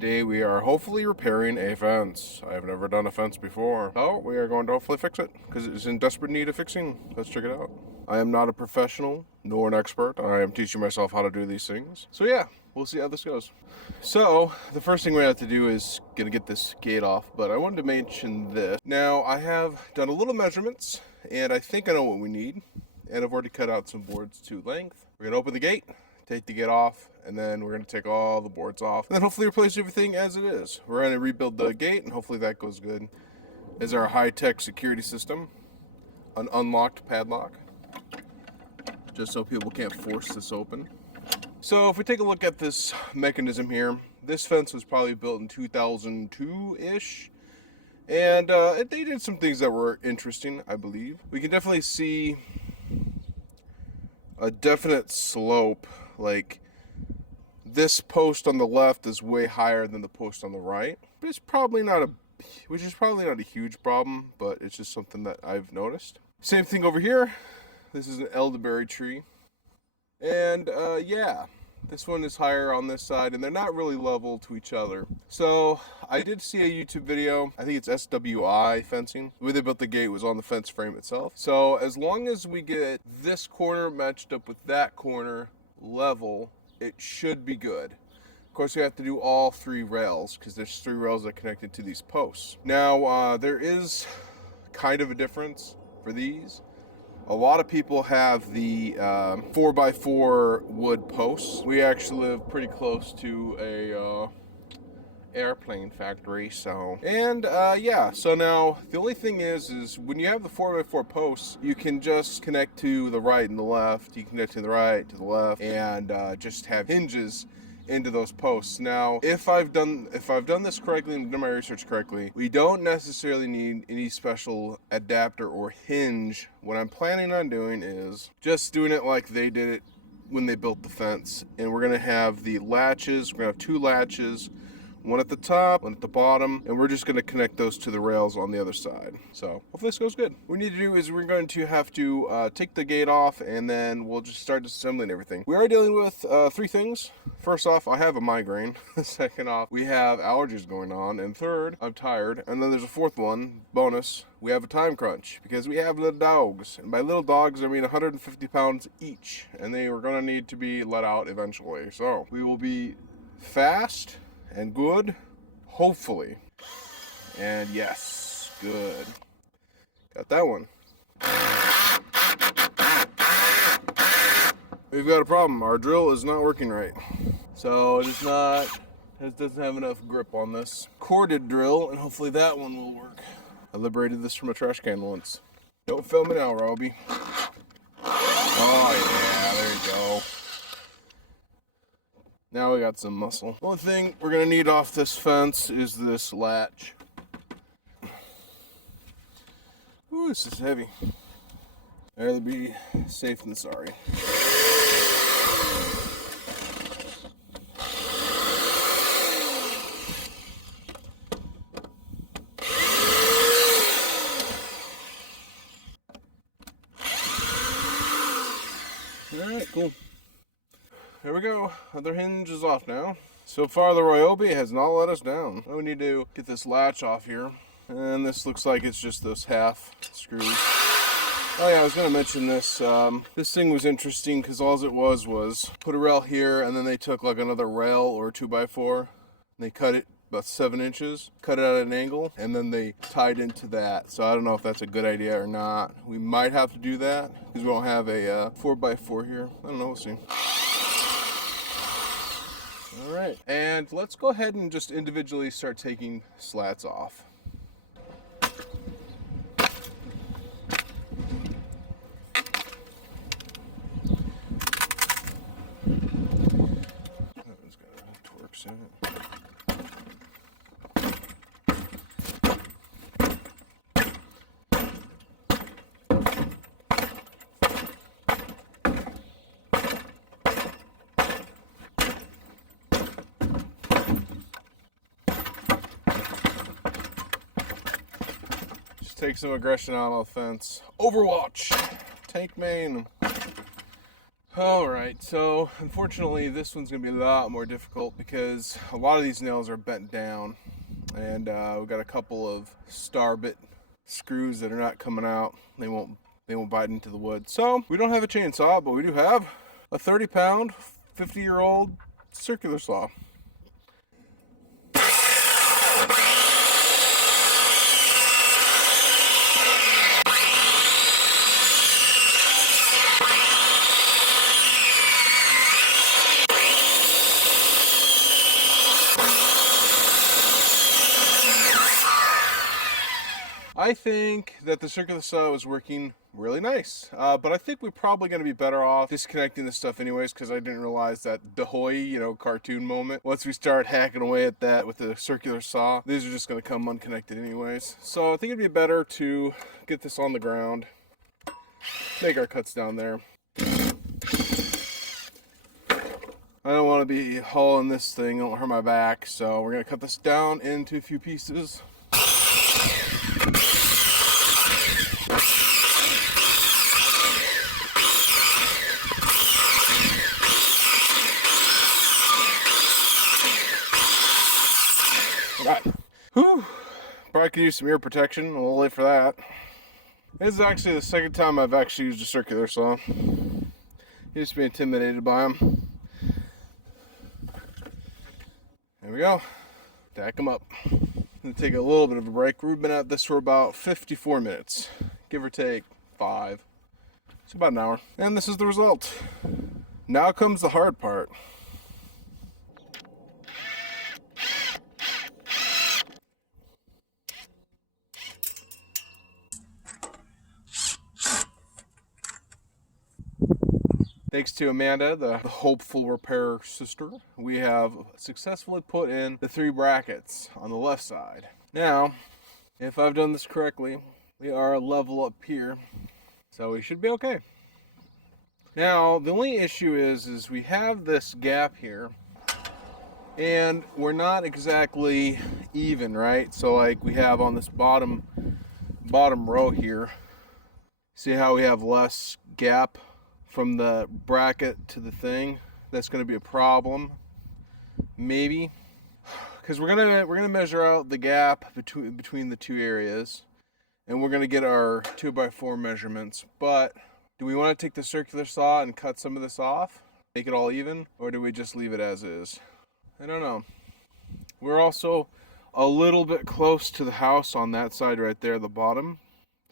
Today we are hopefully repairing a fence. I have never done a fence before. So we are going to hopefully fix it because it is in desperate need of fixing. Let's check it out. I am not a professional nor an expert. I am teaching myself how to do these things. So yeah, we'll see how this goes. So the first thing we have to do is gonna get this gate off, but I wanted to mention this. Now I have done a little measurements and I think I know what we need. And I've already cut out some boards to length. We're gonna open the gate, take the gate off, and then we're going to take all the boards off and then hopefully replace everything as it is. We're going to rebuild the gate and hopefully that goes good. This is our high-tech security system, an unlocked padlock, just so people can't force this open. So if we take a look at this mechanism here, this fence was probably built in 2002-ish, and they did some things that were interesting, I believe. We can definitely see a definite slope. Like, this post on the left is way higher than the post on the right, but it's probably not which is probably not a huge problem, but it's just something that I've noticed. Same thing over here. This is an elderberry tree, and yeah, this one is higher on this side, and they're not really level to each other. So I did see a YouTube video, I think it's SWI fencing. The way they built the gate was on the fence frame itself. So as long as we get this corner matched up with that corner level, it should be good. Of course, we have to do all three rails because there's three rails that are connected to these posts. Now, there is kind of a difference for these. A lot of people have the 4x4 wood posts. We actually live pretty close to a airplane factory, so. And yeah, so now the only thing is when you have the 4x4 posts, you can just connect to the right and the left. You can connect to the right, to the left, and just have hinges into those posts. Now, if I've done this correctly and done my research correctly, we don't necessarily need any special adapter or hinge. What I'm planning on doing is just doing it like they did it when they built the fence. And we're gonna have the latches, we're gonna have two latches, one at the top, one at the bottom, and we're just going to connect those to the rails on the other side. So hopefully this goes good. What we need to do is we're going to have to take the gate off, and then we'll just start disassembling everything. We are dealing with three things. First off, I have a migraine. Second off, we have allergies going on. And third, I'm tired. And then there's a fourth one, bonus. We have a time crunch because we have little dogs. And by little dogs, I mean 150 pounds each. And they are going to need to be let out eventually. So we will be fast and good, hopefully. And yes, good. Got that one. We've got a problem. Our drill is not working right. So it doesn't have enough grip on this corded drill, and hopefully that one will work. I liberated this from a trash can once. Don't film it now, Robbie. Oh yeah, there you go. Now we got some muscle. The only thing we're gonna need off this fence is this latch. Ooh, this is heavy. I'd rather be safe than sorry. Alright, cool. There we go. Other hinge is off now. So far the Ryobi has not let us down. We need to get this latch off here. And this looks like it's just those half screws. Oh yeah, I was going to mention this. This thing was interesting because all it was put a rail here, and then they took like another rail or a 2x4. And they cut it about 7 inches, cut it at an angle, and then they tied into that. So I don't know if that's a good idea or not. We might have to do that because we don't have a 4x4 here. I don't know, we'll see. All right, and let's go ahead and just individually start taking slats off. That one's got Torx in it. Take some aggression out on the fence. Overwatch! Tank main. Alright, so unfortunately this one's going to be a lot more difficult because a lot of these nails are bent down, and we've got a couple of star bit screws that are not coming out. They won't bite into the wood. So we don't have a chainsaw, but we do have a 30-pound, 50-year-old circular saw. I think that the circular saw is working really nice, but I think we're probably going to be better off disconnecting this stuff anyways, because I didn't realize that Dahoy, cartoon moment. Once we start hacking away at that with the circular saw, these are just going to come unconnected anyways. So I think it'd be better to get this on the ground, make our cuts down there. I don't want to be hauling this thing, it won't hurt my back, so we're going to cut this down into a few pieces. Alright. Whew. Probably could use some ear protection. We'll wait for that. This is actually the second time I've actually used a circular saw. Used to be intimidated by them. There we go. Tack them up. Gonna take a little bit of a break. We've been at this for about 54 minutes, give or take 5. It's about an hour. And this is the result. Now comes the hard part. Thanks to Amanda, the hopeful repair sister, we have successfully put in the 3 brackets on the left side. Now, if I've done this correctly, we are level up here, so we should be okay. Now, the only issue is we have this gap here, and we're not exactly even, right? So like we have on this bottom row here, see how we have less gap from the bracket to the thing? That's going to be a problem, maybe, because we're gonna measure out the gap between the 2 areas, and we're gonna get our 2x4 measurements. But do we want to take the circular saw and cut some of this off, make it all even, or do we just leave it as is? I don't know. We're also a little bit close to the house on that side right there, the bottom,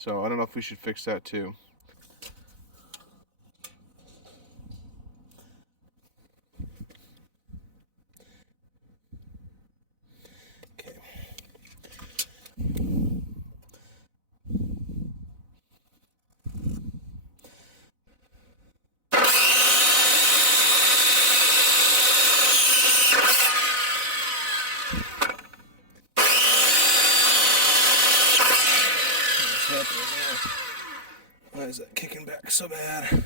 so I don't know if we should fix that too. Why is that kicking back so bad?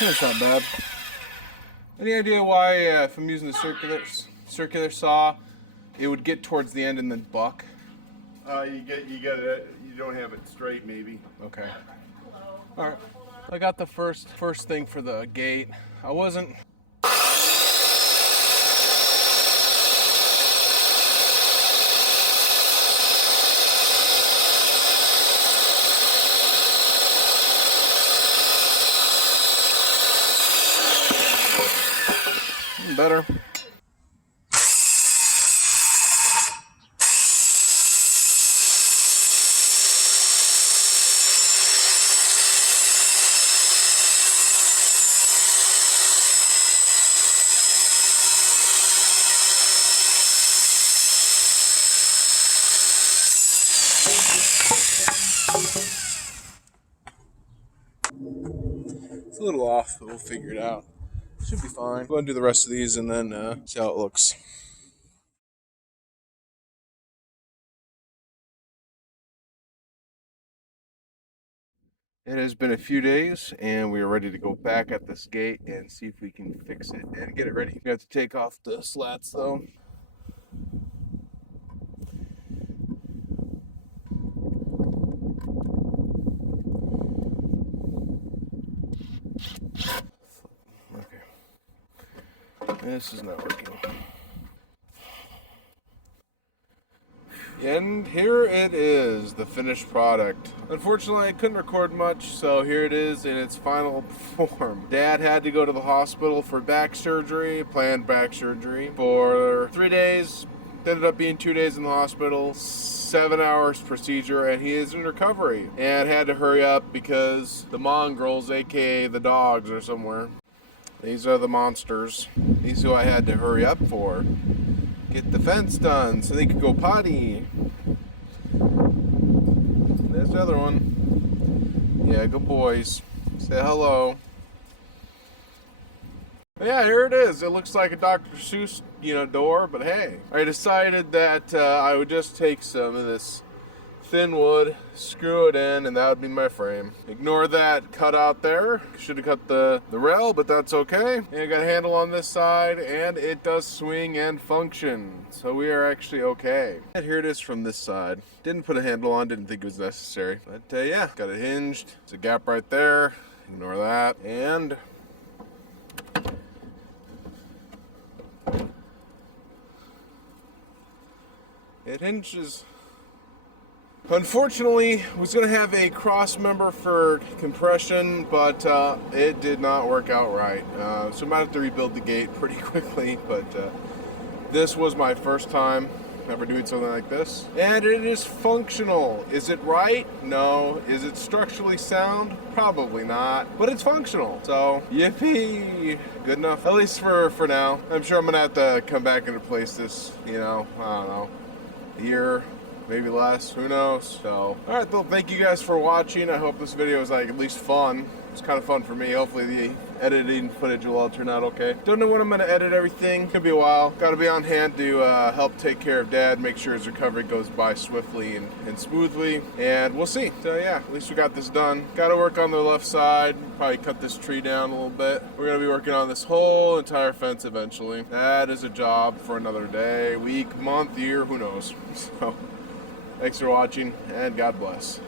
That's not bad. Any idea why, if I'm using the circular saw, it would get towards the end and then buck? You get it. You don't have it straight, maybe. Okay. All right. I got the first thing for the gate. I wasn't. Better. It's a little off, but we'll figure it out. Should be fine. Go ahead and do the rest of these and then see how it looks. It has been a few days and we are ready to go back at this gate and see if we can fix it and get it ready. We have to take off the slats though. Okay. This is not working. And here it is, the finished product. Unfortunately, I couldn't record much, so here it is in its final form. Dad had to go to the hospital for back surgery, planned back surgery, for 3 days. Ended up being 2 days in the hospital, 7 hours procedure, and he is in recovery. And had to hurry up because the mongrels, aka the dogs, are somewhere. These are the monsters. These who I had to hurry up for. Get the fence done so they could go potty. There's the other one. Yeah, good boys. Say hello. But yeah, here it is. It looks like a Dr. Seuss, door, but hey. I decided that I would just take some of this thin wood, screw it in, and that would be my frame. Ignore that cut out there. Should have cut the rail, but that's okay. And I got a handle on this side, and it does swing and function. So we are actually okay. And here it is from this side. Didn't put a handle on, didn't think it was necessary. But yeah, got it hinged. There's a gap right there. Ignore that. And it hinges. Unfortunately, was going to have a cross member for compression, but it did not work out right. So I might have to rebuild the gate pretty quickly, but this was my first time ever doing something like this. And it is functional. Is it right? No. Is it structurally sound? Probably not. But it's functional. So, yippee! Good enough. At least for now. I'm sure I'm going to have to come back and replace this, I don't know, a year. Maybe less, who knows? So, alright, well, thank you guys for watching. I hope this video was at least fun. It's kind of fun for me. Hopefully the editing footage will all turn out okay. Don't know when I'm going to edit everything. Could be a while. Got to be on hand to help take care of Dad, make sure his recovery goes by swiftly and smoothly. And we'll see. So yeah, at least we got this done. Got to work on the left side. Probably cut this tree down a little bit. We're going to be working on this whole entire fence eventually. That is a job for another day, week, month, year, who knows. So, thanks for watching, and God bless.